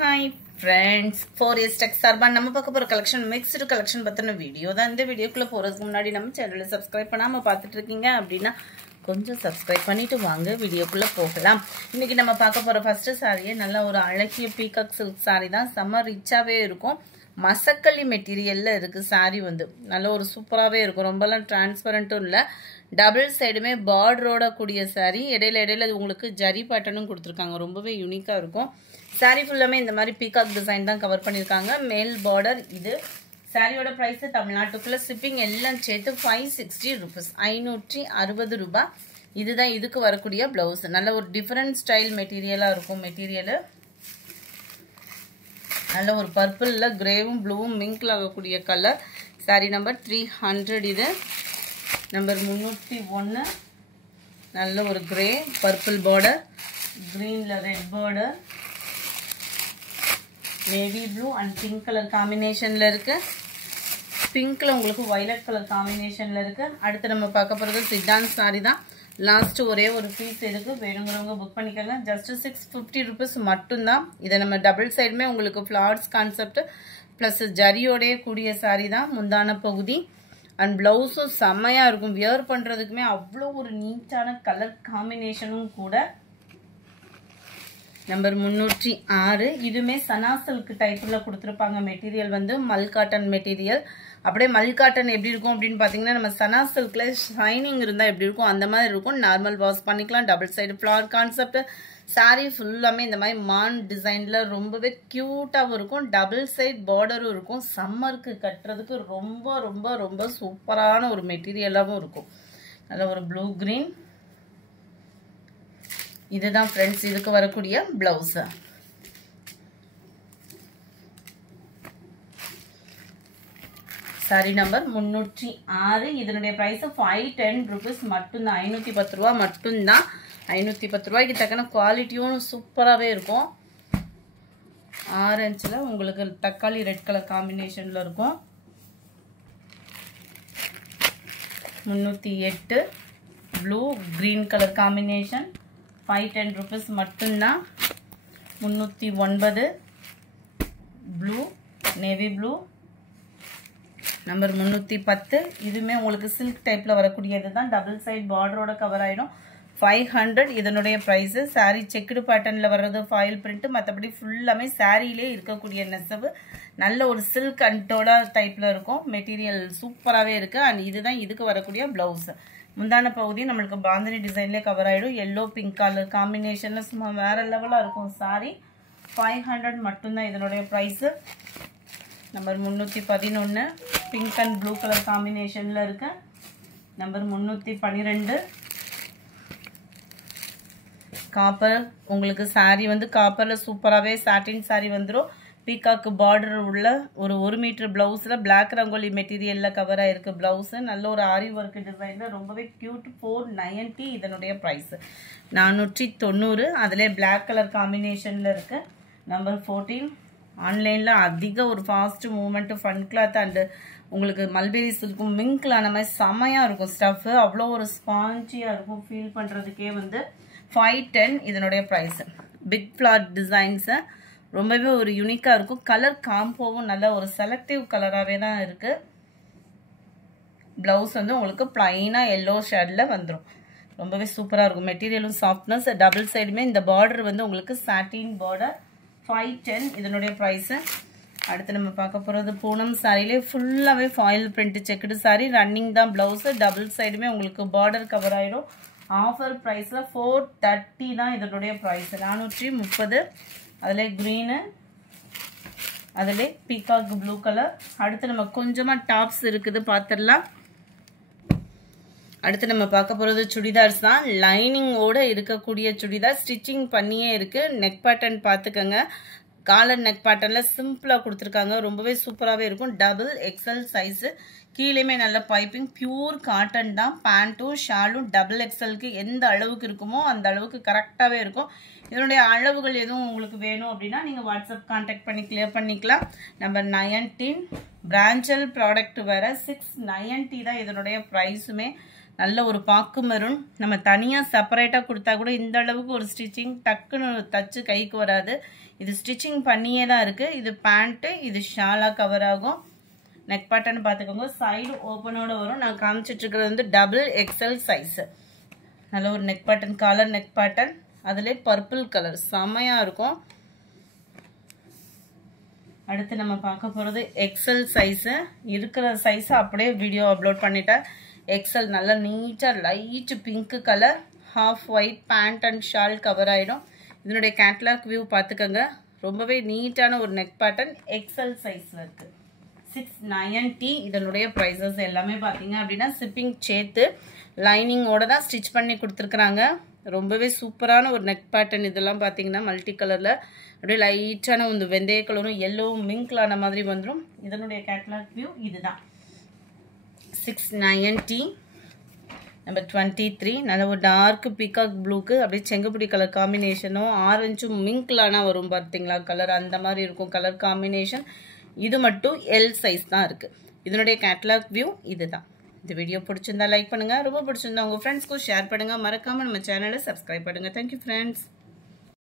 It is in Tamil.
Hi friends, 4S Tech சார்பா நம்ம பார்க்க போற கலெக்ஷன் மிக்ஸ்டு கலெக்ஷன் பத்தின வீடியோ தான். இந்த வீடியோக்குள்ள போறதுக்கு முன்னாடி நம்ம சேனலை சப்ஸ்கிரைப் பண்ணாம பார்த்துட்டு இருக்கீங்க அப்படின்னா கொஞ்சம் சப்ஸ்கிரைப் பண்ணிட்டு வாங்க வீடியோக்குள்ள போகலாம். இன்னைக்கு நம்ம பார்க்க போற ஃபர்ஸ்ட் சாரியே நல்ல ஒரு அழகிய பீகாக் சில்க் சாரி தான். செம்ம ரிச்சாவே இருக்கும். மசக்கல்லி மெட்டீரியல்ல இருக்கு சாரி வந்து நல்ல ஒரு சூப்பராகவே இருக்கும். ரொம்பலாம் டிரான்ஸ்பரண்ட்டும் இல்லை. டபுள் சைடுமே பார்டரோட கூடிய சாரி. இடையில உங்களுக்கு ஜரி பேட்டர்னும் கொடுத்துருக்காங்க. ரொம்பவே யூனிக்காக இருக்கும். சாரி ஃபுல்லாமே இந்த மாதிரி பீகாக் டிசைன் தான் கவர் பண்ணியிருக்காங்க. மேல் பார்டர் இது. சாரியோட ப்ரைஸ் தமிழ்நாட்டுக்குள்ள ஷிப்பிங் எல்லாம் சேர்த்து 560 rupees, 560 ரூபாய். இதுதான் இதுக்கு வரக்கூடிய பிளவுஸ். நல்ல ஒரு டிஃப்ரெண்ட் ஸ்டைல் மெட்டீரியலாக இருக்கும். மெட்டீரியலு நல்ல ஒரு பர்பிளில் கிரேவும் ப்ளூவும் மிங்கில் ஆகக்கூடிய கலர். Sorry number 300. இது நம்பர் 301. நல்ல ஒரு கிரே பர்பிள் பார்டர், க்ரீனில் red border, navy blue and pink colour காம்பினேஷனில் இருக்குது. பிங்க்கில் உங்களுக்கு வயலட் கலர் காம்பினேஷனில் இருக்குது. அடுத்து நம்ம பார்க்க போகிறது சிட்டான் சாரி தான். லாஸ்ட்டு ஒரே ஒரு பீஸ் இருக்குது. வேணுங்கிறவங்க புக் பண்ணிக்கோங்க. ஜஸ்ட் 650 rupees மட்டும்தான். இதை நம்ம டபுள் சைடுமே உங்களுக்கு ஃப்ளார்ஸ் கான்செப்ட் ப்ளஸ் ஜரியோடைய கூடிய சாரி தான். முந்தான பகுதி அண்ட் ப்ளவுஸும் செம்மையாக இருக்கும். வியர் பண்ணுறதுக்குமே அவ்வளோ ஒரு நீட்டான கலர் காம்பினேஷனும் கூட. நம்பர் 306. இதுவுமே சனா சில்க் டைப்பில் கொடுத்துருப்பாங்க. மெட்டீரியல் வந்து மல் காட்டன் மெட்டீரியல். அப்படியே மல் காட்டன் எப்படி இருக்கும் அப்படின்னு பார்த்தீங்கன்னா நம்ம சனா சில்கில் ஷைனிங் இருந்தால் எப்படி இருக்கும் அந்த மாதிரி இருக்கும். நார்மல் வாஷ் பண்ணிக்கலாம். Double side flare concept. Sari ஃபுல்லாமே இந்த மாதிரி மான் டிசைனில் ரொம்பவே க்யூட்டாகவும் இருக்கும். டபுள் சைட் பார்டரும் இருக்கும். சம்மருக்கு கட்டுறதுக்கு ரொம்ப ரொம்ப ரொம்ப சூப்பரான ஒரு மெட்டீரியலாகவும் இருக்கும். நல்ல ஒரு ப்ளூ க்ரீன். இதுதான் ஃப்ரெண்ட்ஸ் இதுக்கு வரக்கூடிய பிளவுஸ். Sorry number 306. இதனுடைய பிரைஸ் 510 rupees மட்டும்தான். 510 ரூபா மட்டும்தான். 510 ரூபாய்க்கு தக்கன குவாலிட்டியும் சூப்பராகவே இருக்கும். ஆரஞ்சில் உங்களுக்கு தக்காளி ரெட் கலர் காம்பினேஷனில் இருக்கும். 308 blue green colour combination. 510 rupees மட்டும்தான். 309 ப்ளூ நேவி ப்ளூ. நம்பர் 310. இதுவுமே உங்களுக்கு சில்க் டைப்பில் வரக்கூடியது தான். டபுள் சைட் பார்டரோட கவர் ஆகிடும். 500. இதனுடைய ப்ரைஸு. சாரீ செக்குடு பேட்டர்னில் வர்றது ஃபாயில் பிரிண்ட்டு. மற்றபடி ஃபுல்லாமே சாரியிலே இருக்கக்கூடிய நெசவு. நல்ல ஒரு சில்க் அண்டோட டைப்பில் இருக்கும். மெட்டீரியல் சூப்பராகவே இருக்குது. அண்ட் இதுதான் இதுக்கு வரக்கூடிய ப்ளவுஸ். முந்தான பகுதி நம்மளுக்கு பாந்தினி டிசைன்லேயே கவர் ஆகிடும். எல்லோ பிங்க் கலர் காம்பினேஷனில் சும்மா வேறு லெவலாக இருக்கும் சாரி. 500 மட்டும்தான் இதனுடைய price. Number 311 pink and blue colour காம்பினேஷனில் இருக்கு. Number 312 copper. உங்களுக்கு சாரி வந்து காப்பரில் சூப்பராகவே சாட்டின் சாரி வந்துடும். பீகாக்கு பார்டர் உள்ள ஒரு 1 மீட்டர் பிளவுஸில் பிளாக் ரங்கோலி மெட்டீரியலில் கவர் ஆகிருக்கு ப்ளவுஸு. நல்ல ஒரு ஆரி ஒர்க் டிசைனில் ரொம்பவே க்யூட். 490 இதனுடைய ப்ரைஸு. 490. அதிலே பிளாக் கலர் காம்பினேஷனில் இருக்குது. நம்பர் 14. ஆன்லைனில் அதிக ஒரு fast movement fun cloth and உங்களுக்கு மல்பெரி சில்க்கும் மிங்க்லான மாதிரி செம்மையாக இருக்கும். ஸ்டஃப்பு அவ்வளோ ஒரு ஸ்பாஞ்சியாக இருக்கும். ஃபீல் பண்ணுறதுக்கே வந்து 510 இதனுடைய ப்ரைஸு. பிக் ஃப்ளார் டிசைன்ஸு ரொம்பவே ஒரு யூனிக்காக இருக்கும். கலர் காம்போவும் நல்ல ஒரு செலக்டிவ் கலராகவே தான் இருக்குது. ப்ளவுஸ் வந்து உங்களுக்கு ப்ளைனாக எல்லோ ஷேடில் வந்துடும். ரொம்பவே சூப்பராக இருக்கும். மெட்டீரியலும் சாஃப்ட்னஸ். டபுள் சைடுமே இந்த பார்டர் வந்து உங்களுக்கு சாட்டின் பார்டர். 510 இதனுடைய ப்ரைஸு. அடுத்து நம்ம பார்க்க போகிறது பூனம் சாரிலே ஃபுல்லாகவே foil print checked sorry. Running தான் ப்ளவுஸு. டபுள் சைடுமே உங்களுக்கு பார்டர் கவர் ஆகிடும். ஆஃபர் ப்ரைஸில் 430 தான் இதனுடைய ப்ரைஸு. 430. அதில் க்ரீனு, அதில் பீகாக் ப்ளூ கலர். அடுத்து நம்ம கொஞ்சமாக டாப்ஸ் இருக்குது பார்த்துடலாம். அடுத்து நம்ம பார்க்க போகிறது சுடிதார்ஸ் தான். லைனிங்கோடு இருக்கக்கூடிய சுடிதார் ஸ்டிச்சிங் பண்ணியே இருக்குது. நெக் பேட்டர்ன் பார்த்துக்கோங்க. காலர் நெக் பேட்டர்னில் சிம்பிளாக கொடுத்துருக்காங்க. ரொம்பவே சூப்பராகவே இருக்கும். Double XL size. கீழேயுமே நல்ல பைப்பிங். பியூர் காட்டன் தான். பேண்ட்டும் ஷாலும் டபுள் எக்ஸலுக்கு எந்த அளவுக்கு இருக்குமோ அந்த அளவுக்கு கரெக்டாகவே இருக்கும். இதனுடைய அளவுகள் எதுவும் உங்களுக்கு வேணும் அப்படின்னா நீங்கள் வாட்ஸ்அப் கான்டாக்ட் பண்ணி கிளியர் பண்ணிக்கலாம். நம்பர் 19 பிராஞ்சல் ப்ராடக்ட் வேறு. 690 தான் இதனுடைய ப்ரைஸுமே. நல்ல ஒரு பாக்கு மெரூன். நம்ம தனியாக செப்பரேட்டாக கொடுத்தா கூட இந்த அளவுக்கு ஒரு ஸ்டிச்சிங் டக்குன்னு தச்சு கைக்கு வராது. இது ஸ்டிச்சிங் பண்ணியே தான் இருக்குது. இது பேண்ட்டு, இது ஷாலாக கவர் ஆகும். நெக் பேட்டர்ன் பார்த்துக்கோங்க. சைடு ஓப்பனோட வரும். நான் காமிச்சிட்டு இருக்கிறது வந்து டபுள் எக்ஸல் சைஸு. நல்ல ஒரு neck pattern, collar neck pattern. அதிலே பர்பிள் கலர் செம்மையாக இருக்கும். அடுத்து நம்ம பார்க்க போகிறது எக்ஸல் சைஸு. இருக்கிற சைஸை அப்படியே வீடியோ அப்லோட் பண்ணிட்டேன். எக்ஸல் நல்லா நீட்டாக light pink colour, half white pant and shawl cover ஆகிடும். இதனுடைய கேட்லாக் வியூ பார்த்துக்கோங்க. ரொம்பவே நீட்டான ஒரு நெக் பேட்டர்ன் எக்ஸல் சைஸில் இருக்குது. 690 இதனுடைய ப்ரைஸஸ் எல்லாமே பார்த்தீங்க அப்படின்னா ஷிப்பிங் சேர்த்து லைனிங்கோட தான் ஸ்டிச் பண்ணி கொடுத்துருக்குறாங்க. ரொம்பவே சூப்பரான ஒரு நெக் பேட்டர்ன். இதெல்லாம் பார்த்தீங்கன்னா மல்டி கலரில் அப்படியே லைட்டான ஒரு வெந்தய கலரும் எல்லோவும் மிங்க்லான மாதிரி வந்துடும். இதனுடைய கேட்லாக் வியூ இதுதான். 690. நம்பர் 23 நல்ல ஒரு டார்க் பீகாக் ப்ளூக்கு அப்படியே செங்கப்பொடி கலர் காம்பினேஷனும் ஆரஞ்சும் மிங்க்லானா வரும் பார்த்தீங்களா கலர், அந்த மாதிரி இருக்கும் கலர் காம்பினேஷன். இது மட்டும் எல் சைஸ் தான் இருக்குது. இதனுடைய கேட்லாக் வியூ இதுதான். இந்த வீடியோ பிடிச்சிருந்தா லைக் பண்ணுங்கள். ரொம்ப பிடிச்சிருந்தா உங்கள் ஃப்ரெண்ட்ஸ்க்கும் ஷேர் பண்ணுங்கள். மறக்காமல் நம்ம சேனலை சப்ஸ்கிரைப் பண்ணுங்கள். Thank you friends.